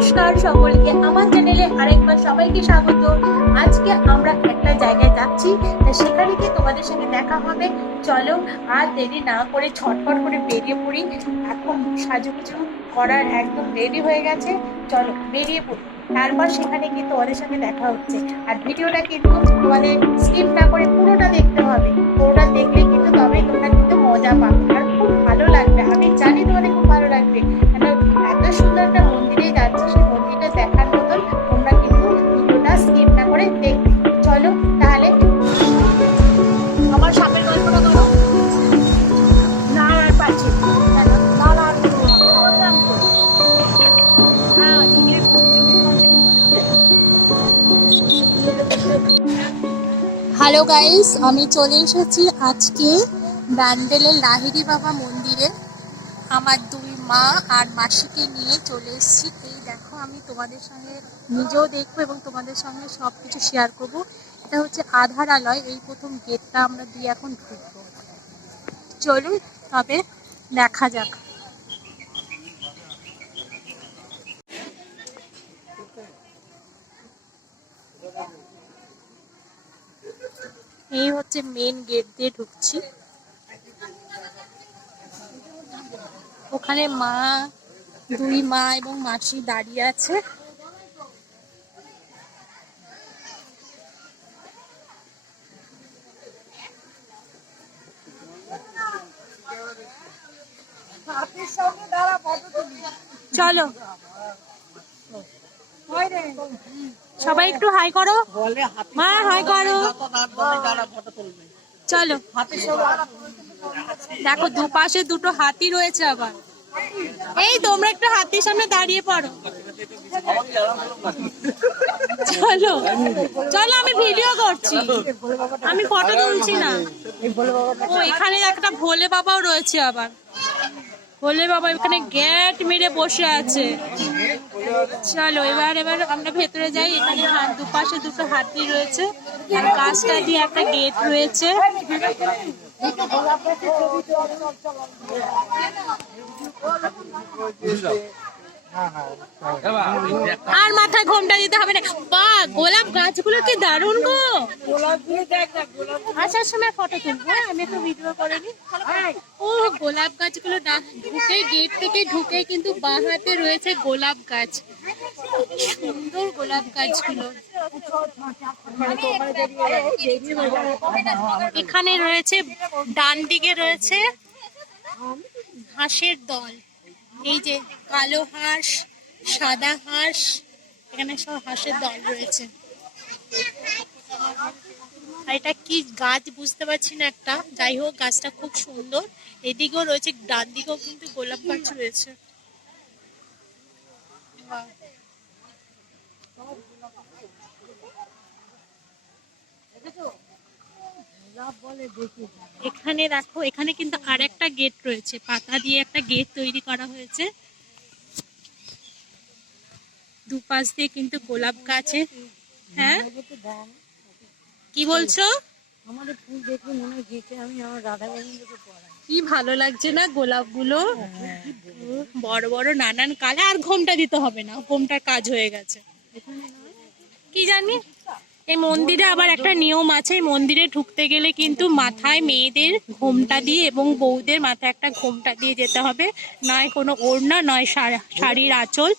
নমস্কার সকলকে আমার চ্যানেলে আরেকবার সবাইকে স্বাগত। আজকে আমরা একটা জায়গায় যাচ্ছি, সেখানে গিয়ে তোমাদের সঙ্গে দেখা হবে। চলো আর দেরি না করে ছটফট করে বেরিয়ে পড়ি। এখন সাজুগুজু করার একদম রেডি হয়ে গেছে, চলো বেরিয়ে পড়ি। তারপর সেখানে গিয়ে তোমাদের সঙ্গে দেখা হচ্ছে। আর ভিডিওটা কিন্তু তোমাদের স্কিপ না করে পুরোটা দেখতে হবে। পুরোটা দেখলে কিন্তু তবেই তোমরা কিন্তু মজা পাবে আর খুব ভালো লাগবে। আমি জানি তোমাদের খুব ভালো লাগবে, এত সুন্দর একটা মন্দিরে যাচ্ছি, সেই মন্দিরটা দেখার মতন। তোমরা কিন্তু ভিডিওটা স্কিপ না করে দেখবে। চলো তাহলে আমার সাপের গল্পটা করো। না আর পাচ্ছি হ্যালো গাইস, আমি চলে এসেছি আজকে ব্যান্ডেলের লাহিড়ী বাবা মন্দিরে। আমার দুই মা আর মাসিকে নিয়ে চলে এসেছি। এই দেখো, আমি তোমাদের সঙ্গে নিজেও দেখবো এবং তোমাদের সঙ্গে সব কিছু শেয়ার করব। এটা হচ্ছে আধারালয়, এই প্রথম গেটটা আমরা দিয়ে এখন ঢুকবো। চলুন তবে দেখা যাক। এই হচ্ছে মেন গেট দিয়ে ঢুকছি। ওখানে মা, দুই মা এবং মাসি দাঁড়িয়ে আছে। চলো সবাই একটু হাই করো, মা হাই করো। চলো, দেখো দুপাশে দুটো হাতি রয়েছে। আবার এই তোমরা একটু হাতির সামনে দাঁড়িয়ে পড়ো। চলো চলো, আমি ভিডিও করছি, আমি ফটো তুলছি না। ও এখানে একটা ভোলে বাবাও রয়েছে। আবার ভোলে বাবা এখানে গেট মেরে বসে আছে। চলো এবার আমরা ভেতরে যাই। এখানে দুপাশে দুটো হাতি রয়েছে, আর গাছটা দিয়ে একটা গেট রয়েছে। আর মাথায় ঘোমটা দিতে হবে না। বা গোলাপ গাছগুলো কি দারুণ গো। আসার সময় ফটো তুলবো, আমি একটু ভিডিও করে নি। ও গোলাপ গাছগুলো ঢুকে, গেট থেকে ঢুকে কিন্তু বাঁ হাতে রয়েছে গোলাপ গাছ। সুন্দর গোলাপ গাছগুলো। এখানে রয়েছে, ডান দিকে রয়েছে হাঁসের দল। এই যে কালো হাঁস, সাদা হাঁস, এখানে সব হাঁসের দল রয়েছে। আর এটা কি গাছ বুঝতে পারছি না একটা, যাই হোক গাছটা খুব সুন্দর। এদিকেও রয়েছে, ডান দিকেও কিন্তু গোলাপ গাছ রয়েছে। এখানে দেখো, এখানে কিন্তু আর একটা গেট রয়েছে, পাতা দিয়ে একটা গেট তৈরি করা হয়েছে। দুপাশ দিয়ে কিন্তু গোলাপ গাছে। হ্যাঁ কি বলছো? আমাদের ফুল দেখে মনে হয় আমি আমার রাধা গোবিন্দকে পড়াই। কি ভালো লাগছে না গোলাপ গুলো, বড় বড় নানান কালার। আর ঘোমটা দিতে হবে না, ঘোমটার কাজ হয়ে গেছে। কি জানি এই মন্দিরে আবার একটা নিয়ম আছে, মন্দিরে ঢুকতে গেলে কিন্তু মাথায় মেয়েদের ঘোমটা দিয়ে এবং বউদের মাথায় একটা ঘোমটা দিয়ে যেতে হবে। নয় কোনো ওড়না, নয় শাড়ির আঁচল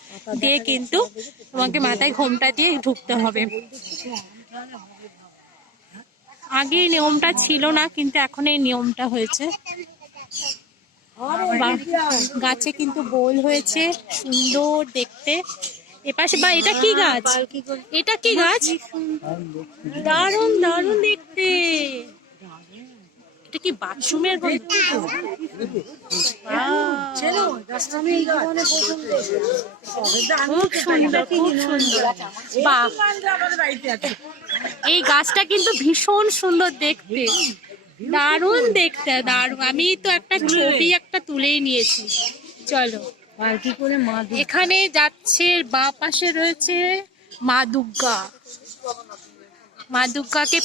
দিয়ে কিন্তু তোমাকে মাথায় ঘোমটা দিয়ে ঢুকতে হবে। আগে এই নিয়মটা ছিল না, কিন্তু এখন এই নিয়মটা হয়েছে। গাছে কিন্তু বোল হয়েছে, সুন্দর দেখতে। এপাশে বা এটা কি গাছ? এটা কি গাছ? দারুণ দারুণ দেখতে। এটা কি বাথরুমের গন্ধ? খুব সুন্দর, খুব সুন্দর। বাহ, এই গাছটা কিন্তু ভীষণ সুন্দর দেখতে, দারুণ দেখতে, দারুণ। আমি তো একটা ছবি একটা তুলেই নিয়েছি। চলো এখানে যাচ্ছে, বাঁ পাশে রয়েছে মা দুর্গা। মা দুর্গাকে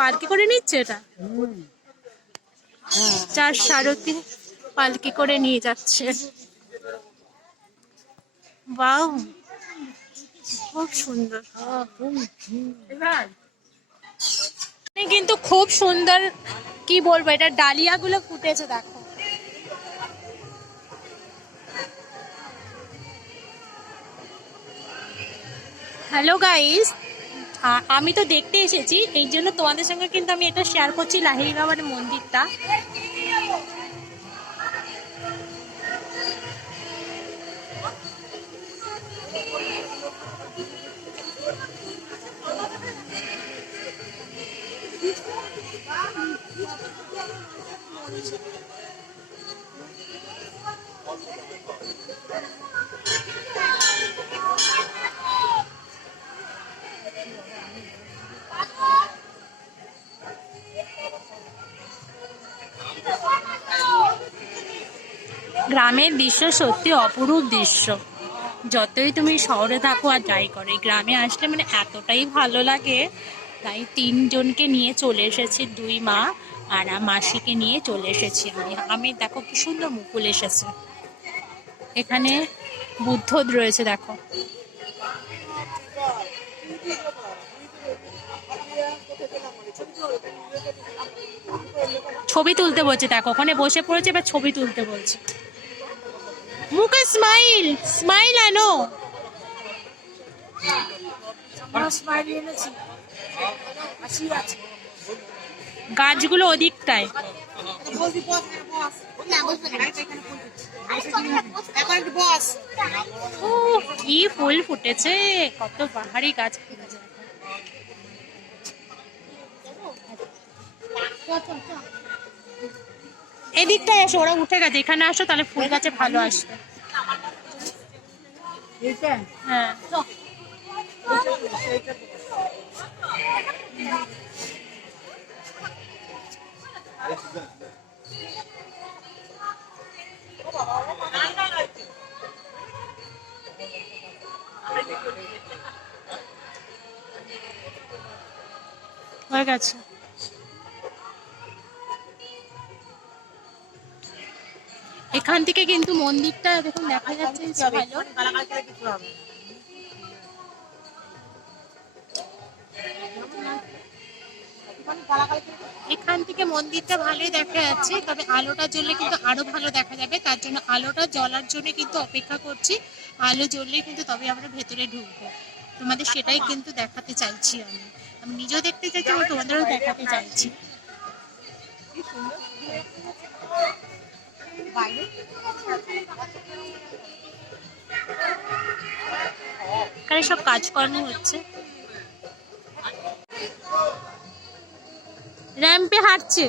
পালকি করে নিচ্ছে। এটা চার সারথি পালকি করে নিয়ে যাচ্ছে। বাহ, খুব সুন্দর, কিন্তু খুব সুন্দর। কি বলবো, এটা ডালিয়া গুলো ফুটেছে দেখো। হ্যালো গাইস, আমি তো দেখতে এসেছি, এই জন্য তোমাদের সঙ্গে কিন্তু আমি এটা শেয়ার করছি লাহিড়ী বাবার মন্দিরটা। গ্রামের দৃশ্য সত্যি অপরূপ দৃশ্য। যতই তুমি শহরে থাকো আর যাই করো, এই গ্রামে আসলে মানে এতটাই ভালো লাগে। তাই 3 জনকে নিয়ে চলে এসেছি, 2 মা আর মাসিকে নিয়ে চলে এসেছি আমি। দেখো কি সুন্দর মুকুল এসেছে। এখানে বুদ্ধ রয়েছে দেখো। ছবি তুলতে বলছে দেখো, ওখানে বসে পড়েছে, এবার ছবি তুলতে বলছে। মুখে স্মাইল, স্মাইল আনো। গাছগুলো ওদিকটায়। কি ফুল ফুটেছে, কত বাহারি গাছ ফুটেছে। এদিকটায় এসো, ওরা উঠে গেছে, এখানে আসো তাহলে ফুল গাছে ভালো আসবে। হ্যাঁ, হয়ে গেছে। এখান থেকে কিন্তু মন্দিরটা দেখুন দেখা যাচ্ছে ভালো। এখান থেকে মন্দিরটা ভালোই দেখা যাচ্ছে, তবে আলোটা জ্বললে কিন্তু আরো ভালো দেখা যাবে। তার জন্য আলোটা জ্বলার জন্য কিন্তু অপেক্ষা করছি। আলো জ্বললে কিন্তু তবে আমরা ভেতরে ঢুকবো। তোমাদের সেটাই কিন্তু দেখাতে চাইছি। আমি নিজেও দেখতে চাইছি, আমি তোমাদেরও দেখাতে চাইছি। এখানে সব কাজকর্ম হচ্ছে। র্যাম্পে হাঁটছে,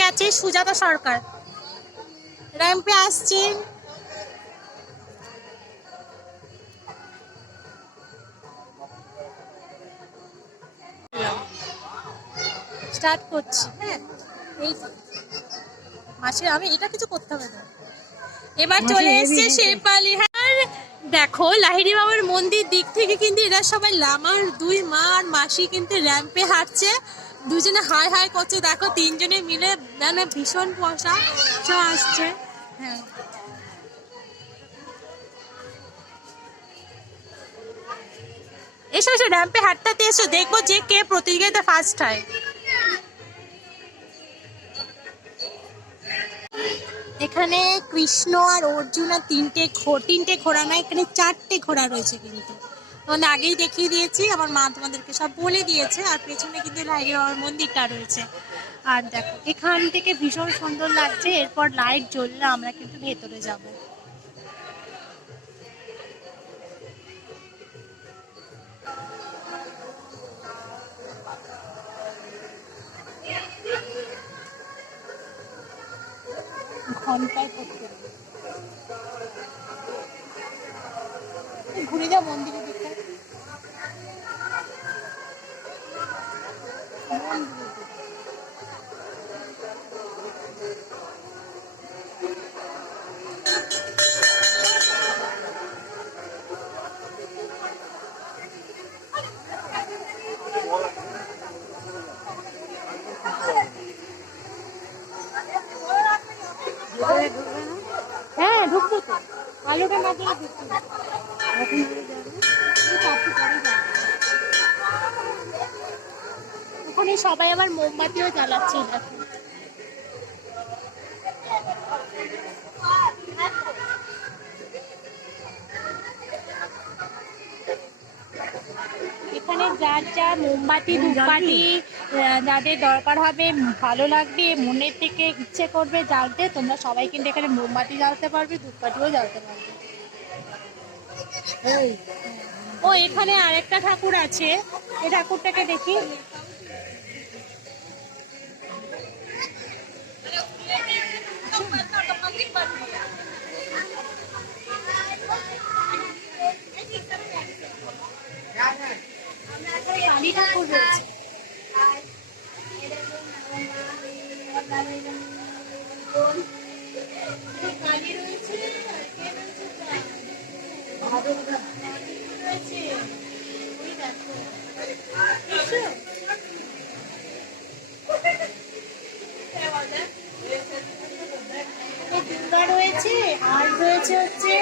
গেছে সুজাতা সরকার, র্যাম্পে আসছেন। স্টার্ট করছি। হ্যাঁ, এই মাসে আমি এটা কিছু করতে হবে না। এবার চলে এসছে শেফালি। হ্যাঁ দেখো, লাহিড়ী বাবার মন্দির দিক থেকে কিন্তু এরা সবাই, আমার 2 মা আর মাসি কিন্তু র্যাম্পে হাঁটছে। দুজনে হাই হাই করছে দেখো, 3 জনে মিলে মানে ভীষণ পয়সা আসছে। হ্যাঁ, এসো এসো র্যাম্পে হাঁটতে এসো, দেখবো যে কে প্রতিযোগিতা ফার্স্ট হয়। এখানে কৃষ্ণ আর অর্জুন আর 3টে ঘোড়া নয়, এখানে 4টে ঘোড়া রয়েছে। কিন্তু তোমাদের আগেই দেখিয়ে দিয়েছি, আমার মা তোমাদেরকে সব বলে দিয়েছে। আর পেছনে কিন্তু লাহিড়ী বাবার মন্দিরটা রয়েছে। আর দেখো এখান থেকে ভীষণ সুন্দর লাগছে। এরপর লাইট জ্বললে আমরা কিন্তু ভেতরে যাব। ঘন্টায় করতে ঘুরে যা মন্দিরের দিকে। হ্যাঁ ঢুকবো তো, আলোটা না দিলে ঢুকবো না। ওখানে সবাই আবার মোমবাতিও জ্বালাচ্ছে দেখো। এখানে যার যা মোমবাতি ধূপকাঠি যাদের দরকার হবে, ভালো লাগবে, মনের থেকে ইচ্ছে করবে জ্বালতে, তোমরা সবাই কিন্তু এখানে মোমবাতি জ্বালতে পারবে, ধূপকাঠিও জ্বালতে পারবে। ও এখানে আরেকটা ঠাকুর আছে, এই ঠাকুরটাকে দেখি। কালী ঠাকুর রয়েছে। কালী রয়েছে, ওই দেখো দুর্গা রয়েছে, আর রয়েছে হচ্ছে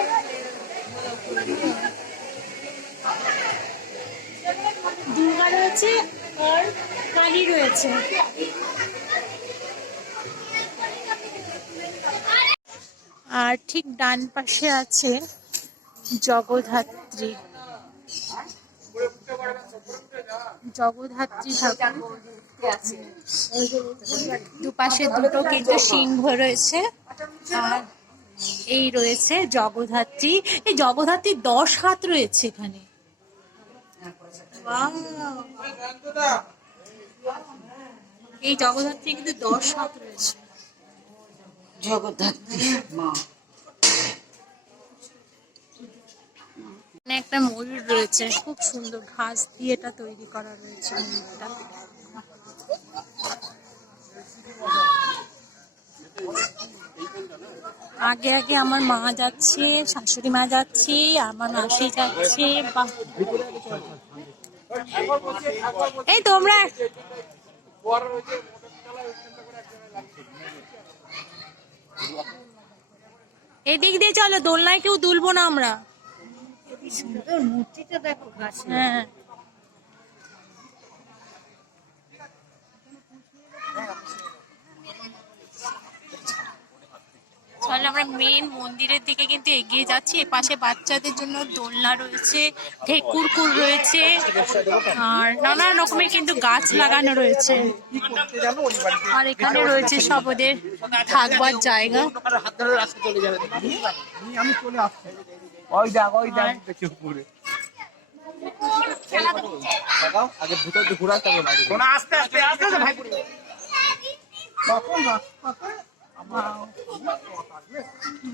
দুর্গা রয়েছে আর কালী রয়েছে। আর ঠিক ডান পাশে আছে জগদ্ধাত্রী, জগদ্ধাত্রী ঠাকুর। দুপাশে দুটো কিন্তু সিংহ রয়েছে, আর এই রয়েছে জগদ্ধাত্রী। এই জগদ্ধাত্রী 10 হাত রয়েছে এখানে। এই জগদ্ধাত্রী কিন্তু 10 হাত রয়েছে। জগদ্ধাত্রী মা। একটা ময়ূর রয়েছে, খুব সুন্দর ঘাস দিয়ে এটা তৈরি করা রয়েছে ময়ূরটা। আগে আগে আমার মা যাচ্ছে, শাশুড়ি মা যাচ্ছে, আমার মাসি যাচ্ছে। এই তোমরা এদিক দিয়ে চলো, দোলনায় কেউ দুলবো না আমরা। মূর্তিটা দেখো ঘাসে। হ্যাঁ চলো আমরা মেন মন্দিরের দিকে কিন্তু এগিয়ে যাচ্ছি। এপাশে বাচ্চাদের জন্য দোলনা রয়েছে, ঠেকুর কুল রয়েছে, আর নানা রকমের কিন্তু গাছ লাগানো রয়েছে। আর এখানে রয়েছে সব ওদের থাকবার জায়গা।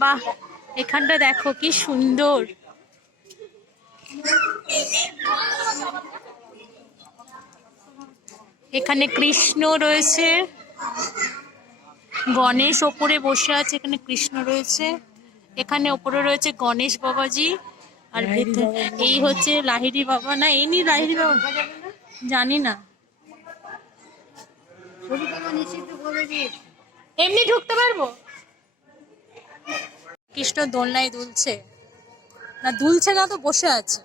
বাহ, এখানটা দেখো কি সুন্দর। এখানে কৃষ্ণ রয়েছে, গণেশ ওপরে বসে আছে, এখানে কৃষ্ণ রয়েছে, এখানে ওপরে রয়েছে গণেশ বাবাজি, আর এই হচ্ছে লাহিড়ী বাবা। না এই নি লাহিড়ী বাবা, জানি না, এমনি ঢুকতে পারবো। কৃষ্ণ দোলনায় দুলছে, না দুলছে না তো বসে আছে।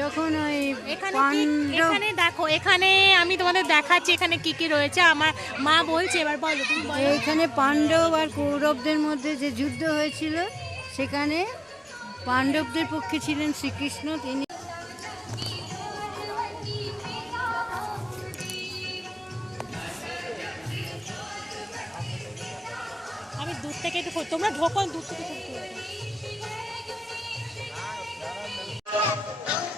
যখন ওই এখানে দেখো, এখানে আমি তোমাদের দেখাচ্ছি এখানে কি কি রয়েছে। আমার মা বলছে, এবার বলো তুমি। এখানে পাণ্ডব আর কৌরবদের মধ্যে যে যুদ্ধ হয়েছিল, সেখানে পাণ্ডবদের পক্ষে ছিলেন শ্রীকৃষ্ণ। তিনি আমি দূর থেকে একটু, তোমরা ঢোকো দূর থেকে।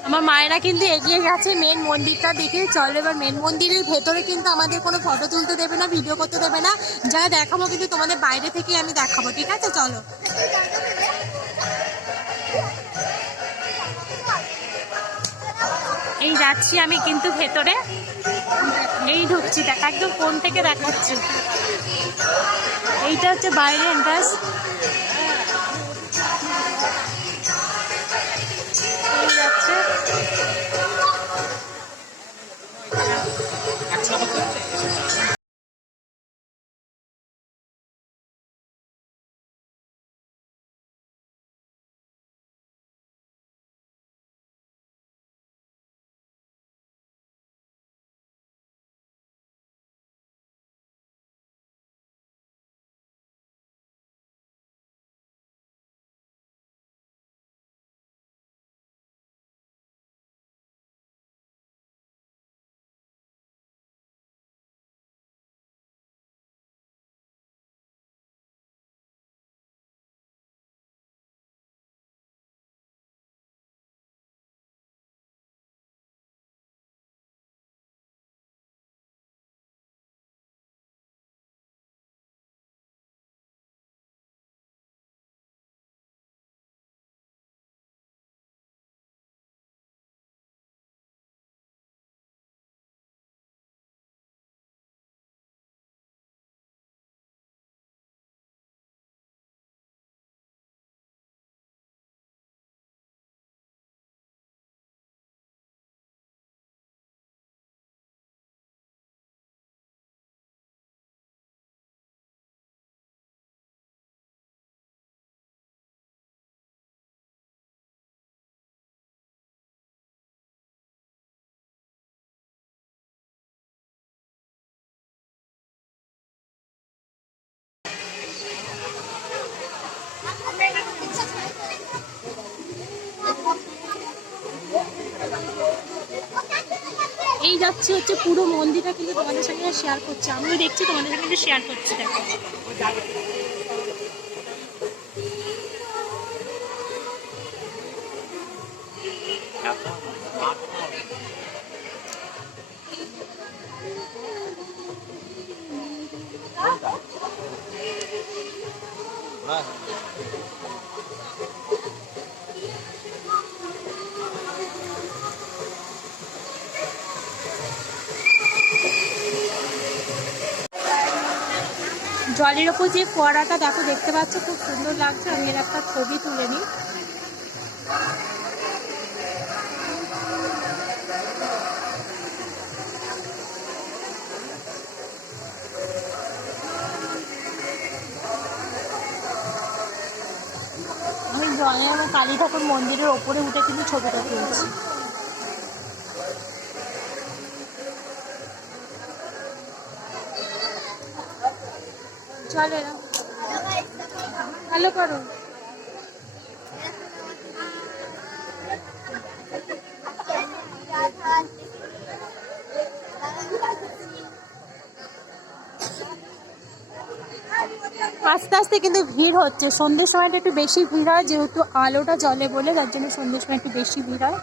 আমার মায়েরা কিন্তু এগিয়ে গেছে মেন মন্দিরটা দিকে। চলো এবার মেন মন্দিরের ভেতরে কিন্তু আমাদের কোনো ফটো তুলতে দেবে না, ভিডিও করতে দেবে না, যা দেখাবো কিন্তু তোমাদের বাইরে থেকে আমি দেখাবো, ঠিক আছে? চলো এই যাচ্ছি আমি কিন্তু ভেতরে। এই ঢুকছি, দেখ একদম কোন থেকে দেখাচ্ছি। এইটা হচ্ছে বাইরে এন্ট্রান্স। এই যাচ্ছে এই যাচ্ছে হচ্ছে পুরো মন্দিরটা, কিন্তু তোমাদের সঙ্গে শেয়ার করছি, আমিও দেখছি তোমাদের সঙ্গে কিন্তু শেয়ার করছি। দেখো জলের ওপর যে ফোয়ারাটা দেখো, দেখতে পাচ্ছ, খুব সুন্দর লাগছে। আমি এর একটা ছবি তুলে নিই। আমি জলের কালী ঠাকুর মন্দিরের ওপরে উঠে কিন্তু ছবিটা তুলছি। চলো ভালো করো। আস্তে আস্তে কিন্তু ভিড় হচ্ছে। সন্ধ্যের সময়টা একটু বেশি ভিড় হয়, যেহেতু আলোটা জ্বলে বলে, তার জন্য সন্ধ্যের সময় একটু বেশি ভিড় হয়।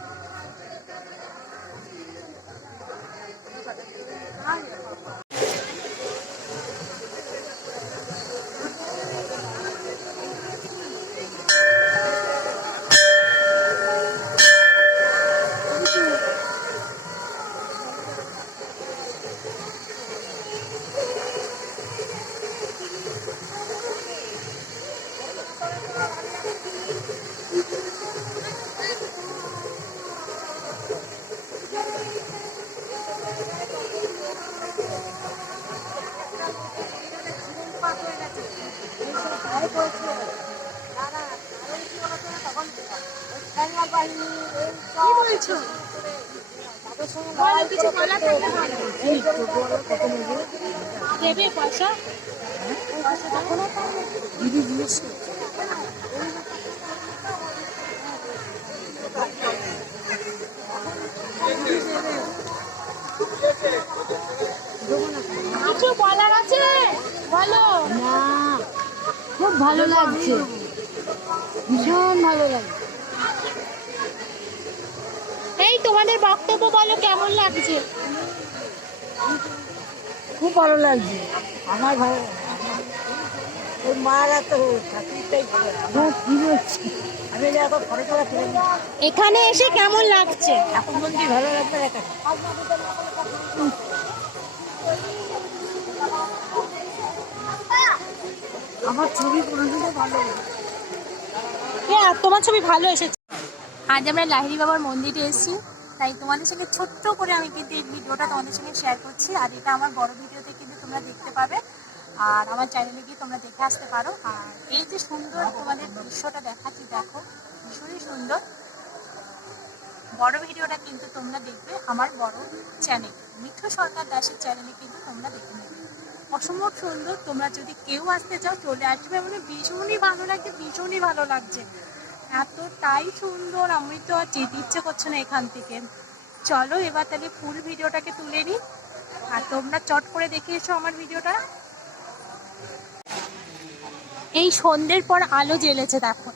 দেবে পয়সা? দিদি দিয়েছে। কিছু বলার আছে বলো। না, খুব ভালো লাগছে, ভীষণ ভালো লাগছে। এই তোমাদের বক্তব্য বলো, কেমন লাগছে? খুব ভালো লাগছে, আমার ভালো। ওই মারা তো ঠাকুরটাই ভালো। আমি এখন ফটো তোলা তুলে নিই। এখানে এসে কেমন লাগছে? ঠাকুর মন্দির ভালো লাগবে। আমার ছবি কোনোদিনও ভালো লাগে। হ্যাঁ, তোমার ছবি ভালো এসেছে। আজ আমরা লাহিড়ী বাবার মন্দিরে এসেছি, তাই তোমাদের সঙ্গে ছোট্ট করে আমি কিন্তু এই ভিডিওটা তোমাদের সঙ্গে শেয়ার করছি। আর এটা আমার বড় ভিডিওতে কিন্তু তোমরা দেখতে পাবে, আর আমার চ্যানেলে গিয়ে তোমরা দেখে আসতে পারো। আর এই যে সুন্দর তোমাদের দৃশ্যটা দেখাচ্ছি, দেখো ভীষণই সুন্দর। বড় ভিডিওটা কিন্তু তোমরা দেখবে আমার বড় চ্যানেল মিঠু সরকার দাসের চ্যানেলে কিন্তু তোমরা দেখে নেবে। অসম্ভব সুন্দর, তোমরা যদি কেউ আসতে চাও চলে আসবে, মানে ভীষণই ভালো লাগছে, ভীষণই ভালো লাগছে, এতটাই সুন্দর। আমি তো আর যেতে ইচ্ছে করছে না এখান থেকে। চলো এবার তাহলে ফুল ভিডিওটাকে তুলে নিই, আর তোমরা চট করে দেখে এসো আমার ভিডিওটা। এই সন্ধ্যের পর আলো জ্বেলেছে, দেখো।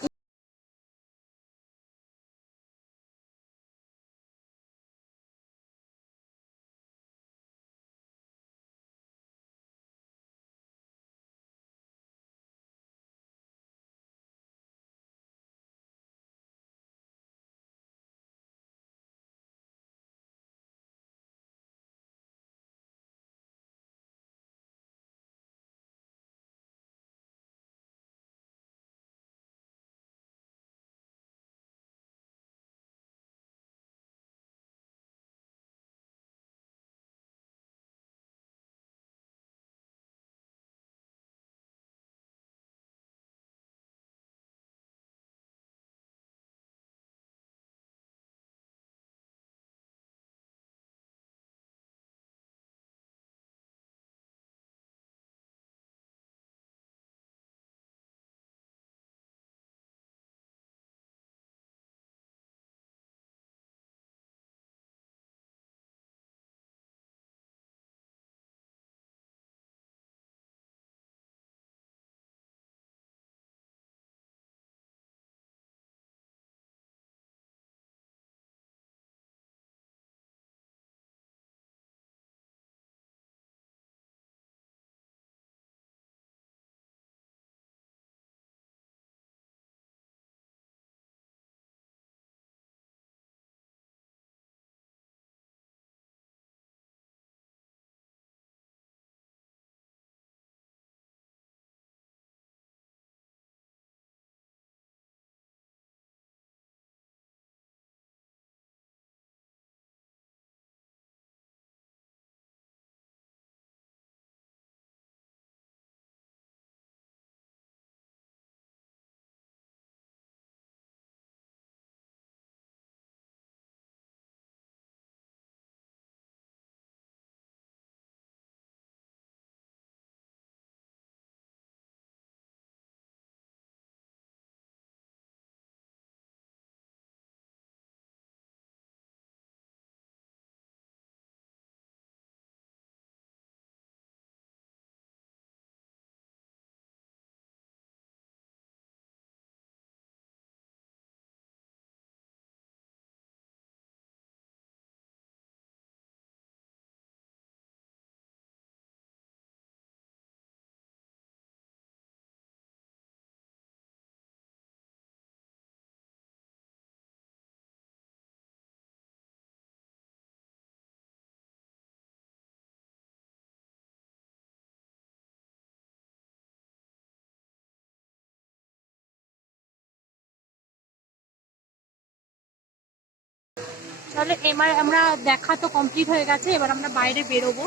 চলো এবার আমরা দেখা তো কমপ্লিট হয়ে গেছে, এবার আমরা বাইরে বেরোবো।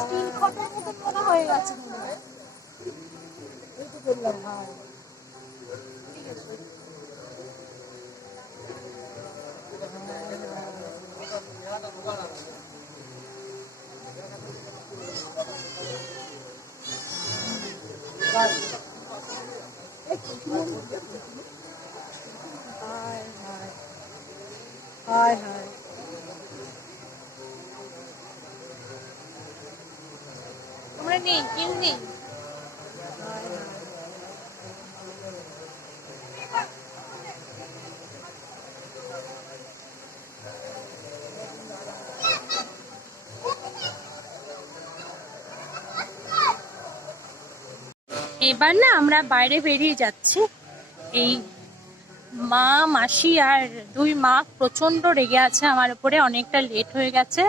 স্টিল খটের মতো মনে হয়ে গেছে। হায় হায়, তোমরা নেই, কেউ নেই। এবার না আমরা বাইরে বেরিয়ে যাচ্ছি। এই মা, মাসি আর দুই মা প্রচন্ড রেগে আছে আমার উপরে, অনেকটা লেট হয়ে গেছে।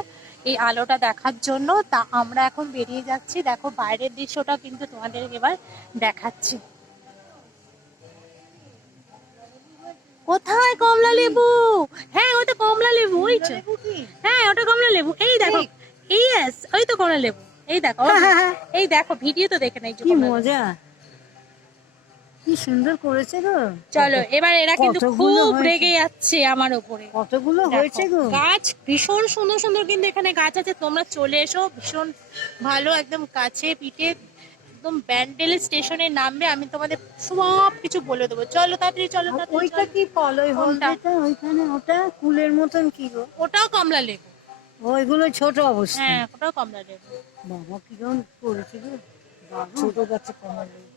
এই আলোটা দেখার জন্য। তা আমরা এখন বেরিয়ে যাচ্ছি। দেখো বাইরের দৃশ্যটা কিন্তু তোমাদের এবার দেখাচ্ছি। কোথায় কমলা লেবু? হ্যাঁ ওটা কমলা লেবু, ওই তো। হ্যাঁ ওটা কমলা লেবু, এই দেখো। ইয়েস, ওই তো কমলা লেবু। এই দেখো, এই দেখো, ভিডিও তো দেখে নাই। কি মজা, কি সুন্দর করেছে গো। চলো এবার, এরা কিন্তু কতগুলো খুব হয়েছে। রেগে যাচ্ছে আমার উপরে। কতগুলো দেখো, হয়েছে গো। গাছ ভীষণ সুন্দর সুন্দর কিন্তু এখানে গাছ আছে। তোমরা চলে এসো, ভীষণ ভালো, একদম কাছে পিঠে, একদম ব্যান্ডেল স্টেশনে নামবে, আমি তোমাদের সব কিছু বলে দেবো। চলো তাড়াতাড়ি, চলো তাড়াতাড়ি, ওইটা চলো। কি ফল, ওই হলদেটা ওইখানে, ওটা কুলের মতন কি গো? ওটাও কমলা লেবু। ওইগুলো ছোট অবস্থা। হ্যাঁ ওটাও কমলা লেবু। বাবা কিরকম করেছে গো, ছোট গাছে কমলা লেবু।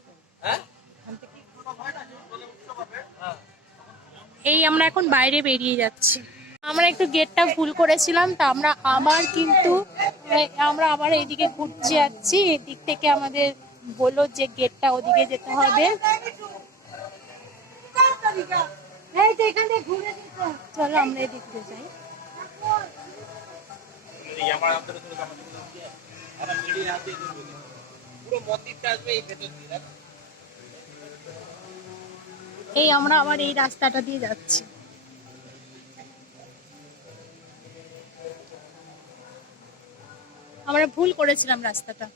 এই আমরা এখন বাইরে বেরিয়ে যাচ্ছি। আমরা একটু গেটটা ভুল করেছিলাম, তা আমরা আবার এইদিকে ঘুরতে যাচ্ছি। এদিক থেকে আমাদের বললো যে গেটটা ওদিকে যেতে হবে। চলো আমরা এদিক দিয়ে যাই। এই আমরা আবার এই রাস্তাটা দিয়ে যাচ্ছি। আমরা ভুল করেছিলাম রাস্তাটা।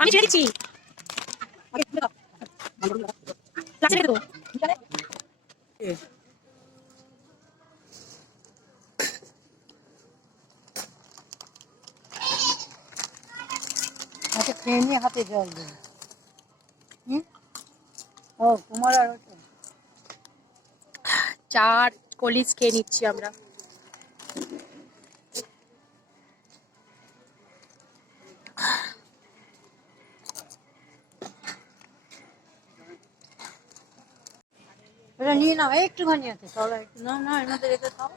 আমি ছেড়ে দিচ্ছি। আচ্ছা খেয়ে নিয়ে হাতে জল দেবে। ও তোমার আর ওটা। চার কলিজ খেয়ে নিচ্ছি আমরা। ওটা নিয়ে নাও, একটুখানি আছে, চলো একটু না, না এর মধ্যে রেখে খাও।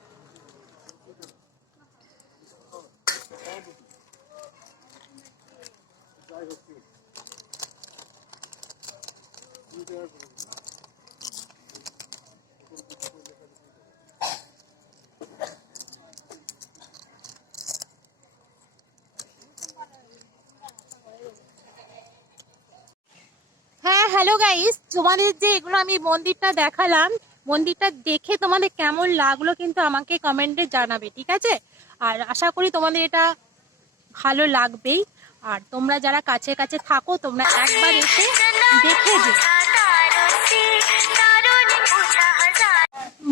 হ্যাঁ হ্যালো গাইস, তোমাদের যে এগুলো আমি মন্দিরটা দেখালাম, মন্দিরটা দেখে তোমাদের কেমন লাগলো কিন্তু আমাকে কমেন্টে জানাবে, ঠিক আছে? আর আশা করি তোমাদের এটা ভালো লাগবেই। আর তোমরা যারা কাছে কাছে থাকো, তোমরা একবার এসে দেখে যেও।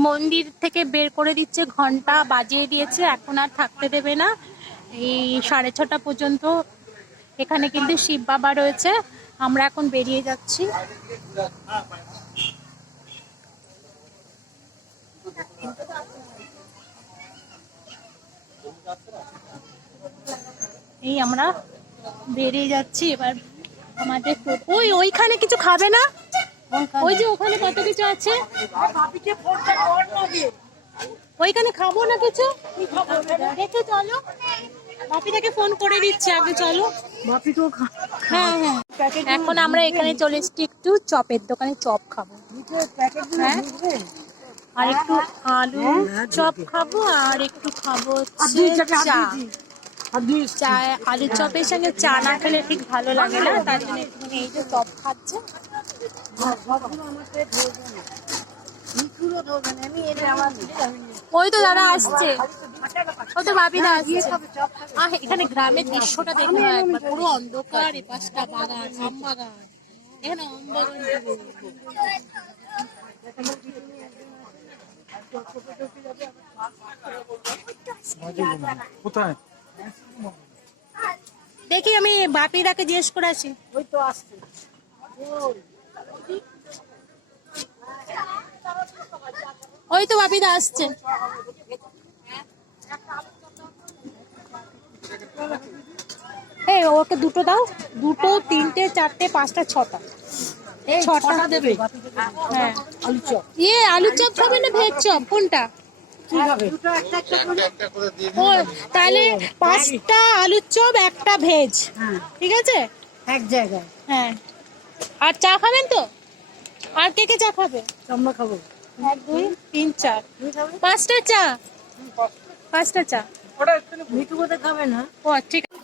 মন্দির থেকে বের করে দিচ্ছে, ঘন্টা বাজিয়ে দিয়েছে, এখন আর থাকতে দেবে না। এই 6:30 পর্যন্ত এখানে কিন্তু শিব বাবা রয়েছে। আমরা এখন বেরিয়ে যাচ্ছি। এই আমরা বেরিয়ে যাচ্ছি এবার। আমাদের ওইখানে কিছু খাবে না? ওই যে ওখানে কত কিছু আছে, ওইখানে খাবো না কিছু, দেখে চলো। বাপিটাকে ফোন করে দিচ্ছি আগে, চলো। হ্যাঁ হ্যাঁ, এখন আমরা এখানে চলে এসেছি একটু চপের দোকানে, চপ খাবো। হ্যাঁ, আর একটু আলু চপ খাবো, আর একটু খাবো হচ্ছে চা। চা, আলু চপের সঙ্গে চা না খেলে ঠিক ভালো লাগে না, তার জন্য একটুখানি এই যে চপ খাচ্ছে। ওই তো দাদা আসছে, ওই তো বাপিদা আসছে। এখানে গ্রামের দৃশ্যটা দেখো একবার, পুরো অন্ধকার, এপাশটা বাগান, আম বাগান, এখানে আম বাগান। কোথায়? দেখি আমি বাপিদাকে জিজ্ঞেস করে আসি। ওই তো আসছে। ওই তো বাপিদা আসছে। এই ওকে দুটো দাও, 2, 3, 4, 5, 6টা। 6টা দেবে। হ্যাঁ, আলু চপ। আলু চপ খাবে না ভেজ চপ, কোনটা? ও তাহলে 5টা আলু চপ, 1টা ভেজ, ঠিক আছে? এক জায়গায়। হ্যাঁ, আর চা খাবেন তো? আর কে কে চা খাবে? আমরা খাবো। 1, 2, 3, 4, 5টা চা, 5টা চা। মিঠু কোথায় খাবে না? ও ঠিক আছে।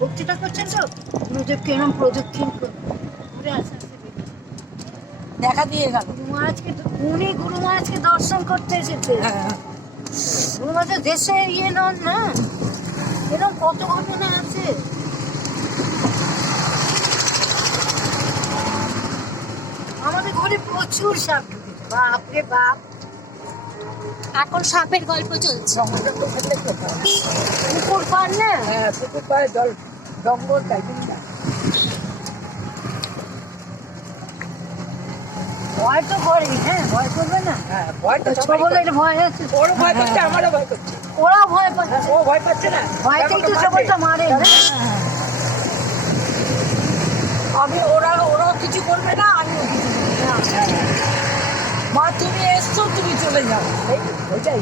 ভক্তিটা করছেন তো, গুরুদেব কেরম প্রদক্ষিণ করে দেখা দিয়ে গেল। উনি গুরু মহারাজকে দর্শন করতে এসেছে। গুরু মহারাজ দেশে ইয়ে নন না, এরকম কত ঘটনা আছে। আমাদের ঘরে প্রচুর সাপ ঢুকেছে, বাপরে বাপ। এখন সাপের গল্প চলছে। পুকুর পার না? হ্যাঁ, পুকুর পাড়ে জল, জঙ্গল তাই না। ভয় তো করে, হ্যাঁ ভয় করবে না? হ্যাঁ, ভয় তো বলে ভয় আছে। ওর ভয় করছে, আমারও ভয় করছে। ওরা ভয় পাচ্ছে, ও ভয় পাচ্ছে না, ভয়তেই তো সবাইটা মারে। আমি ওরাও কিছু করবে না, আমিও কিছু করবে না। মা তুমি এসছো, তুমি চলে যাও, ওইটাই।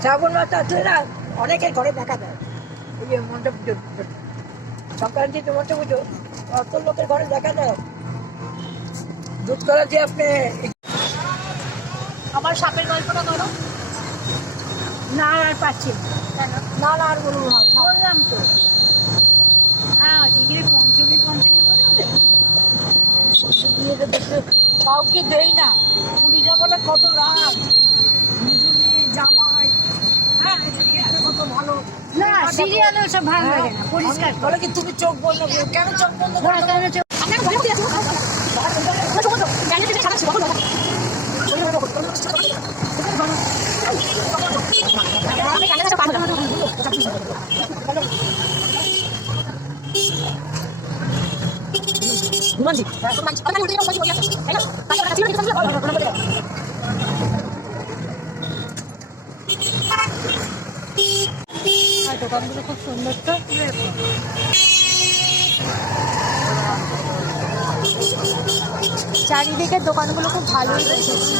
শ্রাবণ মাস আসলে না অনেকের ঘরে দেখা যায়, এই যে মণ্ডপ পুজো, সংক্রান্তিতে মণ্ডপ পুজো, অত লোকের ঘরে দেখা যায়। দুধ করা যে আপনি আবার সাপের গল্পটা করো। না আর পাচ্ছি না, না আর বলবো না, বললাম তো। হ্যাঁ, দিদির পঞ্চমী বলে বিয়েতে দেখতে কাউকে দেই না, পুলিশরা বলে কত রাত, নিজু মেয়ে জামাই, হ্যাঁ কত ভালো না। সিরিয়ালে ওসব ভালো লাগে না, পরিষ্কার বলে কি তুমি চোখ বন্ধ করো, কেন চোখ বন্ধ করো? দোকানগুলো খুব সুন্দর তো। চারিদিকে দোকানগুলো খুব ভালোই বসেছে।